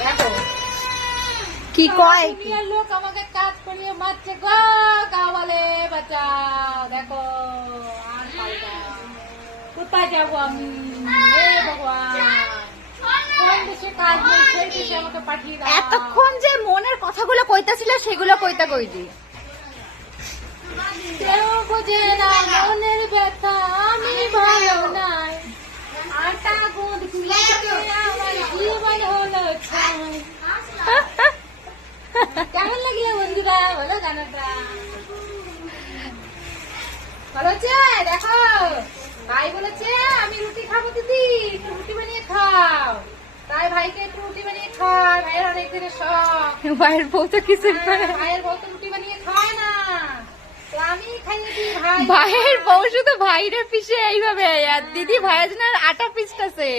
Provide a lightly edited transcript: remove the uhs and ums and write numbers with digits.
দেখো কি কয় লোক আমাকে কাজ করিয়ে মারছে গো, গাওয়ালে বাঁচাও। দেখো আর পাল্টা কোথায় যাবো আমি? হে ভগবান, কোন দেশে কাজ নেই সেই দেশে আমাকে পাঠিয়ে দাও। এতক্ষণ যে মনের কথাগুলো কইতাছিল সেগুলো কইতা কইদি। কেউ বোঝে না মনের ব্যথা, আমি ভালো নাই। আটা গুঁদ আমার জীবন হলো ছাই। কেমন লাগলো বন্ধুরা বলো গানটা? ভালো হচ্ছে? দেখো ভাই বলেছে আমি রুটি খাবো, দিদি একটু রুটি বানিয়ে খাও। তাই ভাইকে একটু রুটি বানিয়ে খায়, ভাইয়ের অনেক দিনের শখ। ভাইয়ের বউ তো কিছু ভাইয়ের বউ তো রুটি বানিয়ে খায় না, তো আমি খাইয়ে দিই। ভাই ভাইয়ের বউ শুধু ভাইরে পিষে এইভাবে, আর দিদি ভাইয়ের জন্য আটা পিষতেছে।